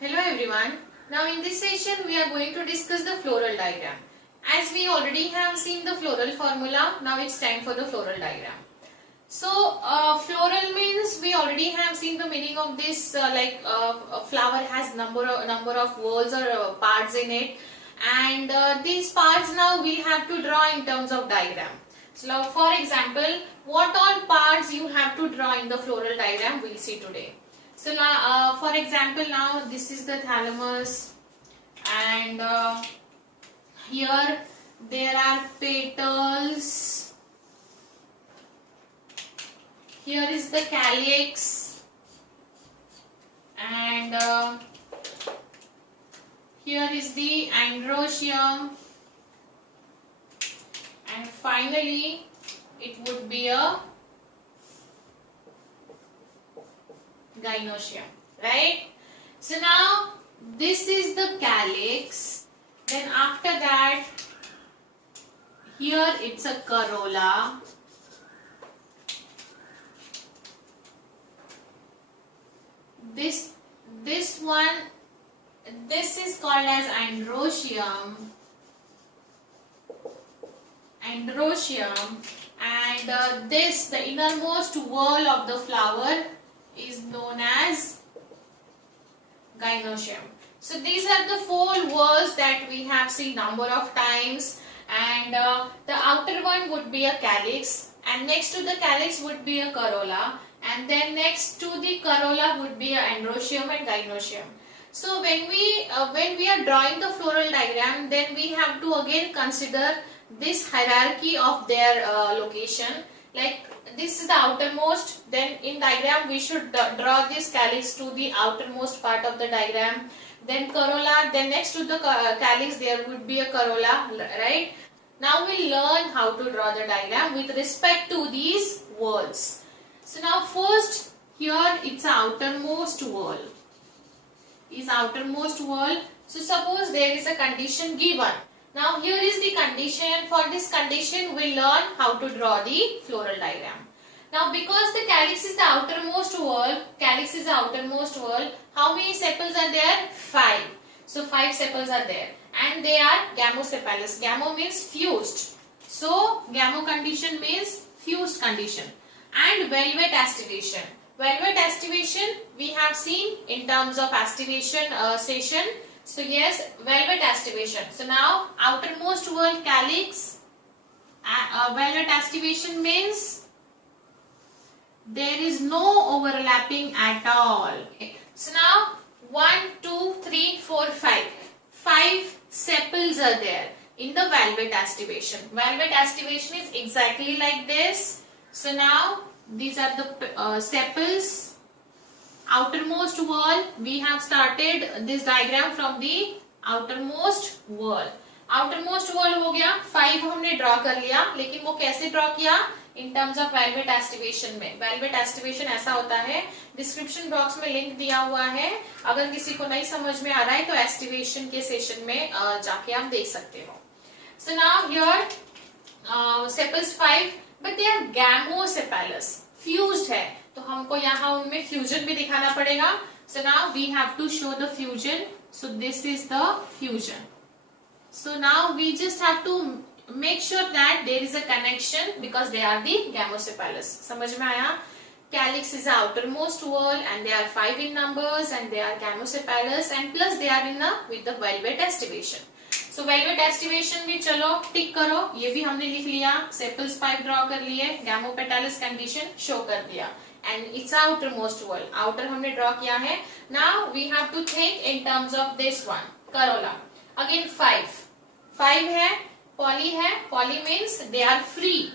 Hello everyone. Now in this session we are going to discuss the floral diagram. As we already have seen the floral formula, now it's time for the floral diagram. So floral means we already have seen the meaning of this a flower has number of whorls or parts in it, and these parts now we have to draw in terms of diagram. So now for example, what all parts you have to draw in the floral diagram we'll see today. So now, for example, now this is the thalamus, and here there are petals. Here is the calyx, and here is the androecium, and finally it would be a gynoecium, right? So now this is the calyx. Then after that, here it's a corolla. This is called as androecium. And the innermost whorl of the flower is known as gynoecium. So these are the four whorls that we have seen number of times, and the outer one would be a calyx, and next to the calyx would be a corolla, and then next to the corolla would be a androecium and gynoecium. So when we are drawing the floral diagram, then we have to again consider this hierarchy of their location. Like this is the outermost, then in diagram we should draw this calyx to the outermost part of the diagram, then corolla, then next to the calyx there would be a corolla, right? Now we'll learn how to draw the diagram with respect to these whorls. So now first here it's outermost whorl. So suppose there is a condition given. Now here is the condition. For this condition we'll learn how to draw the floral diagram. Now because the calyx is the outermost whorl, how many sepals are there? 5. So 5 sepals are there, and they are gamosepalous. Gamo means fused. So gamo condition means fused condition. And velvet aestivation. Velvet aestivation we have seen in terms of aestivation session. So yes, velvet aestivation. So now outermost whorl calyx, velvet aestivation means there is no overlapping at all. Okay. So now 1, 2, 3, 4, 5. 5 sepals are there in the velvet aestivation. Velvet aestivation is exactly like this. So now these are the sepals. Outermost whorl, we have started this diagram from the outermost whorl. outermost whorl हो गया, 5 हमने draw कर लिया, लेकिन वो कैसे draw किया? In terms of velvet aestivation में. वेलवेट एस्टिवेशन ऐसा होता है, डिस्क्रिप्शन बॉक्स में लिंक दिया हुआ है, अगर किसी को नहीं समझ में आ रहा है तो एस्टिवेशन के सेशन में जाके आप देख सकते हो. So now here sepals 5 but they are gamosepalous, fused है, तो हमको यहाँ उनमें फ्यूजन भी दिखाना पड़ेगा. So now we have to show the fusion. So this is the fusion. So now we just have to make sure that there is a connection because they are the gamosepalous. समझ में आया? Calyx is the outermost whorl and they are 5 in numbers and they are gamosepalous and plus they are in a with the velvet aestivation. So velvet aestivation भी चलो टिक करो, ये भी हमने लिख लिया. Sepals 5 ड्रॉ कर लिए, gamopetallous condition शो कर दिया and it's outermost whorl. Outer हमने ड्रॉ किया है. Now we have to think in terms of this one, corolla. Again 5 है, poly है, poly means they are free.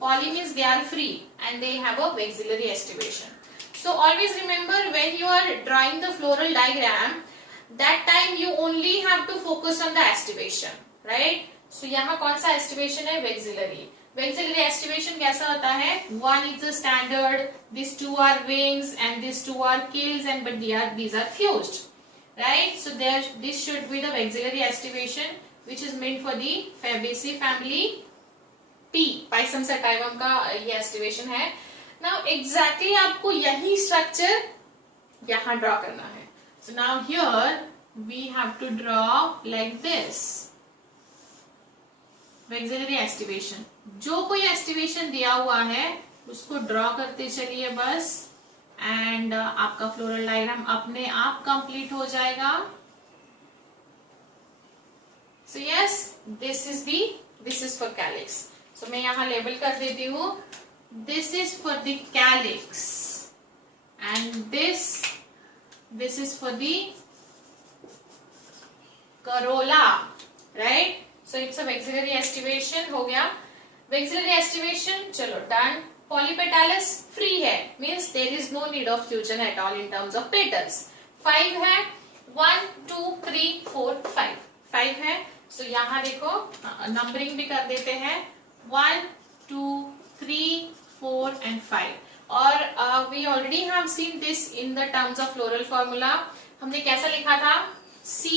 Poly means they are free and they have a vexillary aestivation. So always remember when you are drawing the floral diagram, that time you only have to focus on the aestivation, right? So यहाँ कौन सा aestivation है? Vexillary. Vexillary aestivation कैसा होता है? One is the standard, these two are wings and these two are keels, and but these are fused, right? So this should be the vexillary aestivation, which is meant for the Fabaceae family P. Pisum sativum का ये aestivation है. Now exactly आपको यही structure यहाँ draw करना है. So now here we have to draw like this. Auxiliary estivation. जो कोई estivation दिया हुआ है उसको ड्रॉ करते चलिए बस, एंड आपका फ्लोरल डायग्राम अपने आप कंप्लीट हो जाएगा. So yes, this is for calyx. So मैं यहाँ लेबल कर देती हूँ. This is for the calyx and this is for the corolla, right? So it's a maxillary estivation हो गया. Maxillary estivation चलो done. Polypetalous free है, means there is no need of fusion at all in terms of petals. 5 है, 1 2 3 4 5 5 है. So यहाँ देखो numbering भी कर देते हैं. 1 2 3 4 and 5. और we already have seen this in the terms of floral formula. हमने कैसा लिखा था? C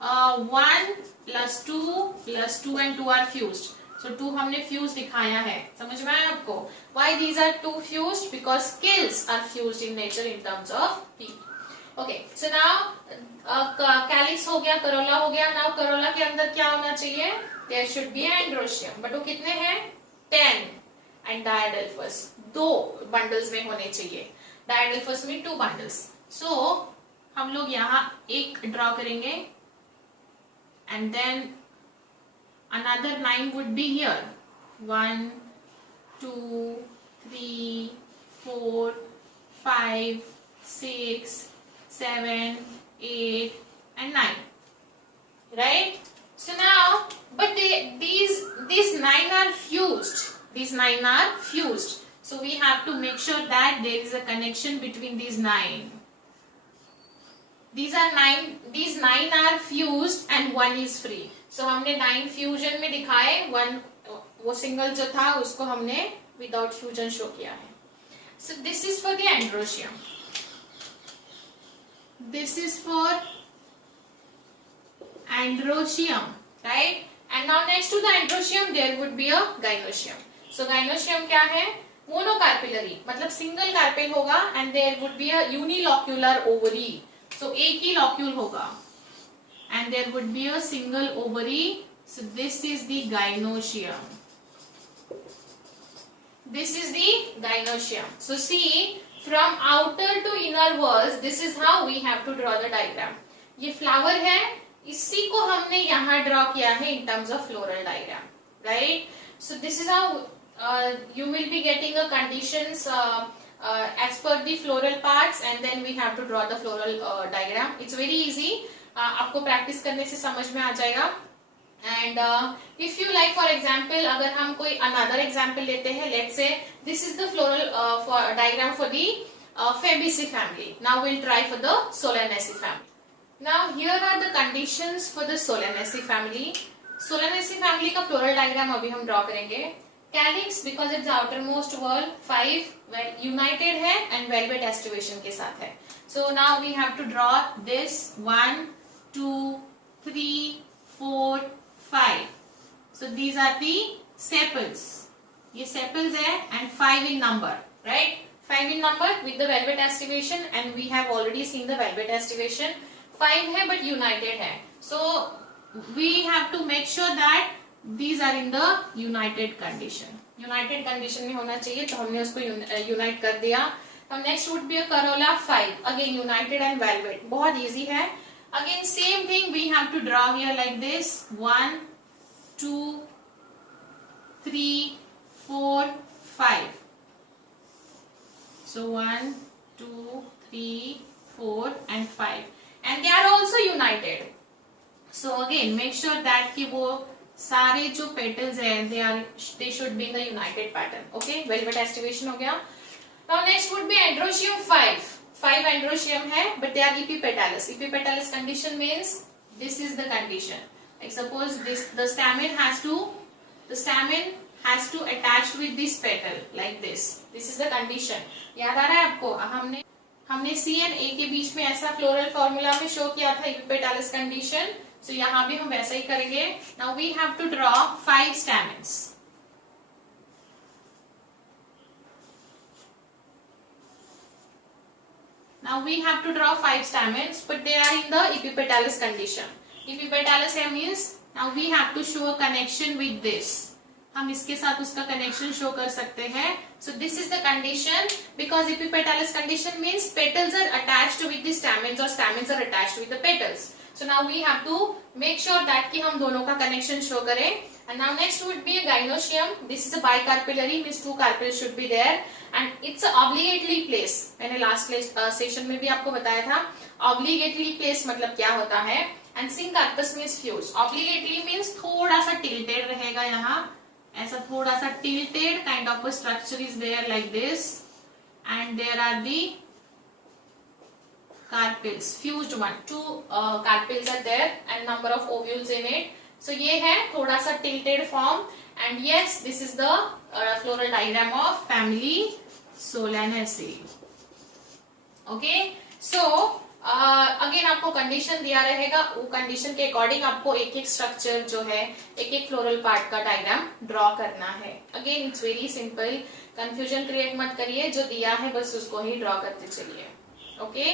1 plus 2 plus 2 and 2 are fused. So 2 हमने fused दिखाया है. समझ में आया आपको? Why these are 2 fused? Because scales are fused in nature in terms of P. Okay. So now calyx हो गया, corolla हो गया. Now corolla के अंदर क्या होना चाहिए? There should be androecium. But वो कितने हैं? 10. And diadelphous 2 bundles में होने चाहिए. Diadelphous में 2 bundles. So हम लोग यहाँ एक ड्रॉ करेंगे and then another 9 would be here. 1 2 3 4 5 6 7 8 and 9, right? So now but these 9 are fused. These 9 are fused. So we have to make sure that there is a connection between these 9. These 9 are fused and 1 is free. So हमने 9 fusion में दिखाए, 1 वो single जो था उसको हमने without fusion show किया है. So this is for the androecium. This is for androecium, right? And now next to the androecium there would be a gynoecium. So gynoecium क्या है? Monocarpillary, मतलब single carpel होगा and there would be a unilocular ovary. So एक ही locule होगा and there would be a single ovary. So this is the gynoecium. This is the gynoecium. So see, from outer to inner walls, this is how we have to draw the diagram. ये flower है, इसी को हमने यहाँ draw किया है in terms of floral diagram, right? So this is how you will be getting a conditions as per the floral parts and then we have to draw the floral diagram. It's very easy. आपको practice करने से समझ में आ जाएगा. And if you like, for example, अगर हम कोई another example लेते हैं, let's say this is the floral diagram for the Fabaceae family. Now we'll try for the Solanaceae family. Now here are the conditions for the Solanaceae family. Solanaceae family का floral diagram अभी हम draw करेंगे. Calyx because it's the outermost wall, 5 well united है and velvet estivation के साथ है. So now we have to draw this 1 2 3 4 5. So these are the sepals. ये sepals है and 5 in number, right? 5 in number with the velvet estivation and we have already seen the velvet estivation. 5 है but united है. So we have to make sure that these are in the united condition. United condition में होना चाहिए तो हमने उसको unite कर दिया. Now next would be a corolla 5. Again united and velvet. बहुत easy है. Again same thing we have to draw here like this. 1 2 3 4 5. So 1 2 3 4 and 5 and they are also united. So again make sure that कि वो सारे जो petals हैं they should be in the united pattern. Okay, velvet estivation हो गया. Now next would be androecium 5. 5 androecium है but they are epipetalous. Epipetalous condition means this is the condition. Like suppose the stamen has to attach with this petal like this. This is the condition. याद आ रहा है आपको? हमने C and A के बीच में ऐसा floral formula में show किया था epipetalous condition. So यहाँ भी हम वैसा ही करेंगे. Now we have to draw 5 stamens. Now we have to draw 5 stamens, but they are in the epipetalous condition. Epipetalous है means now we have to show a connection with this. हम इसके साथ उसका connection show कर सकते हैं. So this is the condition, because epipetalous condition means petals are attached with the stamens or stamens are attached with the petals. So now we have to make sure that कि हम दोनों का connection show करें. And now next would be a gynoecium. This is a bicarpellary, means 2 carpels should be there, and it's a obligately placed. मैंने last session में भी आपको बताया था obligately placed मतलब क्या होता है. And syncarpus means fused. Obligately means थोड़ा सा tilted रहेगा यहाँ, ऐसा थोड़ा सा tilted kind of a structure is there like this, and there are the carpels, fused one. 2 carpels are there and number of ovules in it. So ये है थोड़ा सा tilted form, and yes, this is the floral diagram of family Solanaceae. Okay, so again आपको condition दिया रहेगा, वो condition के according आपको एक एक स्ट्रक्चर जो है, एक एक फ्लोरल पार्ट का डायग्राम ड्रॉ करना है. Again it's very simple, confusion create मत करिए, जो दिया है बस उसको ही ड्रॉ करते चलिए. ओके